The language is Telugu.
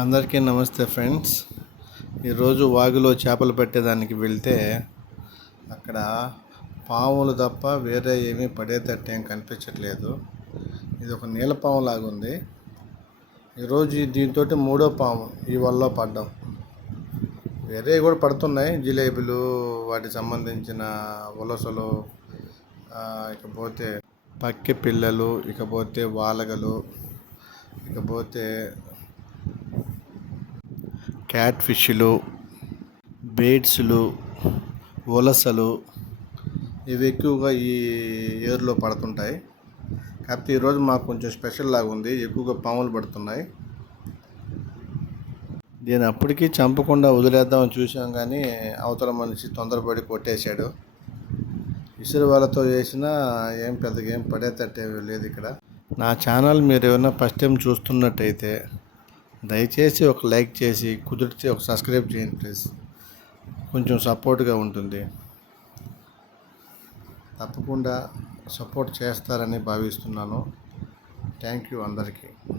అందరికీ నమస్తే ఫ్రెండ్స్. ఈరోజు వాగులో చేపలు పెట్టేదానికి వెళ్తే అక్కడ పాములు తప్ప వేరే ఏమీ పడేటట్టు ఏం కనిపించట్లేదు. ఇది ఒక నీళ్ళ పాము లాగుంది ఉంది. ఈరోజు దీంతో మూడో పాము ఈ వల్ల పడ్డాం. వేరే కూడా పడుతున్నాయి. జిలేబీలు వాటికి సంబంధించిన ఉలసలు ఇకపోతే పక్కి పిల్లలు ఇకపోతే వాలగలు ఇకపోతే క్యాట్ ఫిష్లు బేడ్స్లు ఉలసలు ఇవి ఎక్కువగా ఈ ఏరులో పడుతుంటాయి. కాకపోతే ఈరోజు మాకు కొంచెం స్పెషల్ లాగా ఉంది. ఎక్కువగా పాములు పడుతున్నాయి. దీని అప్పటికి చంపకుండా వదిలేద్దామని చూసాం కానీ అవతల మనిషి తొందరపడి కొట్టేశాడు. ఇసురు వాళ్ళతో చేసినా ఏం పెద్దగా ఏం పడేటట్టే లేదు ఇక్కడ. నా ఛానల్ మీరు ఏమైనా ఫస్ట్ టైం చూస్తున్నట్టయితే దయచేసి ఒక లైక్ చేసి కుదిరితే ఒక సబ్స్క్రైబ్ చేయండి ప్లీజ్. కొంచెం సపోర్ట్గా ఉంటుంది. తప్పకుండా సపోర్ట్ చేస్తారని భావిస్తున్నాను. థ్యాంక్ యూ అందరికీ.